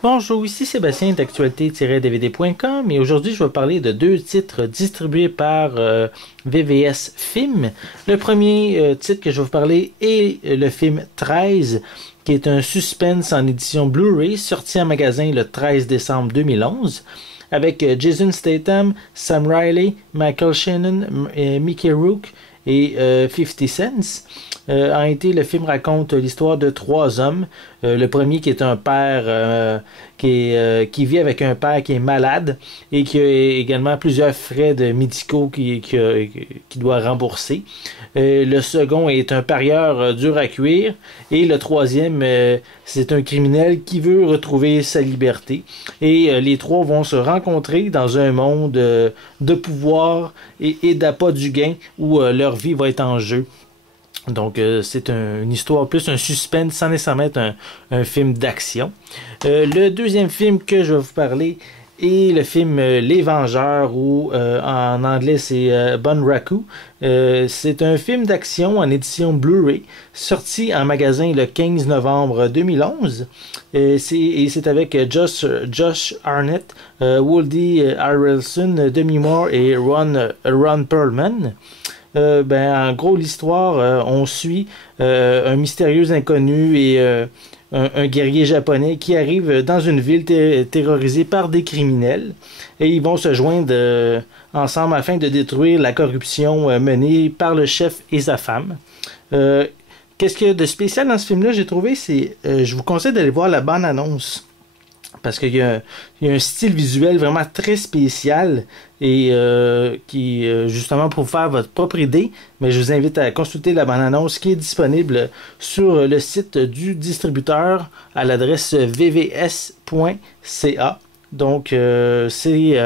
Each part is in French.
Bonjour, ici Sébastien d'actualité-dvd.com et aujourd'hui je vais parler de deux titres distribués par VVS Film. Le premier titre que je vais vous parler est le film 13 qui est un suspense en édition Blu-ray sorti en magasin le 13 décembre 2011 avec Jason Statham, Sam Riley, Michael Shannon, Mickey Rourke et 50 Cent. En été, le film raconte l'histoire de trois hommes. Le premier qui est un père qui vit avec un père qui est malade et qui a également plusieurs frais médicaux qu'il doit rembourser. Le second est un parieur dur à cuire. Et le troisième, c'est un criminel qui veut retrouver sa liberté. Et les trois vont se rencontrer dans un monde de pouvoir et d'appât du gain où leur vie va être en jeu. Donc, c'est une histoire plus un suspense sans nécessairement être un film d'action. Le deuxième film que je vais vous parler est le film Les Vengeurs ou en anglais c'est Bunraku. C'est un film d'action en édition Blu-ray sorti en magasin le 15 novembre 2011. C'est avec Josh Arnett, Woody Harrelson, Demi Moore et Ron Perlman. En gros, l'histoire, on suit un mystérieux inconnu et un guerrier japonais qui arrive dans une ville terrorisée par des criminels et ils vont se joindre ensemble afin de détruire la corruption menée par le chef et sa femme. Qu'est-ce qu'il y a de spécial dans ce film-là, j'ai trouvé, je vous conseille d'aller voir la bande-annonce. Parce qu'il y a un style visuel vraiment très spécial et qui justement pour vous faire votre propre idée, mais je vous invite à consulter la bande-annonce qui est disponible sur le site du distributeur à l'adresse vvs.ca. Donc c'est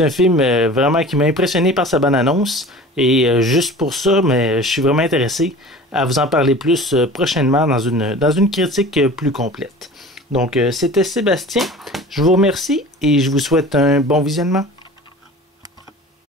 un film vraiment qui m'a impressionné par sa bande-annonce et juste pour ça, mais je suis vraiment intéressé à vous en parler plus prochainement dans une critique plus complète. Donc, c'était Sébastien. Je vous remercie et je vous souhaite un bon visionnement.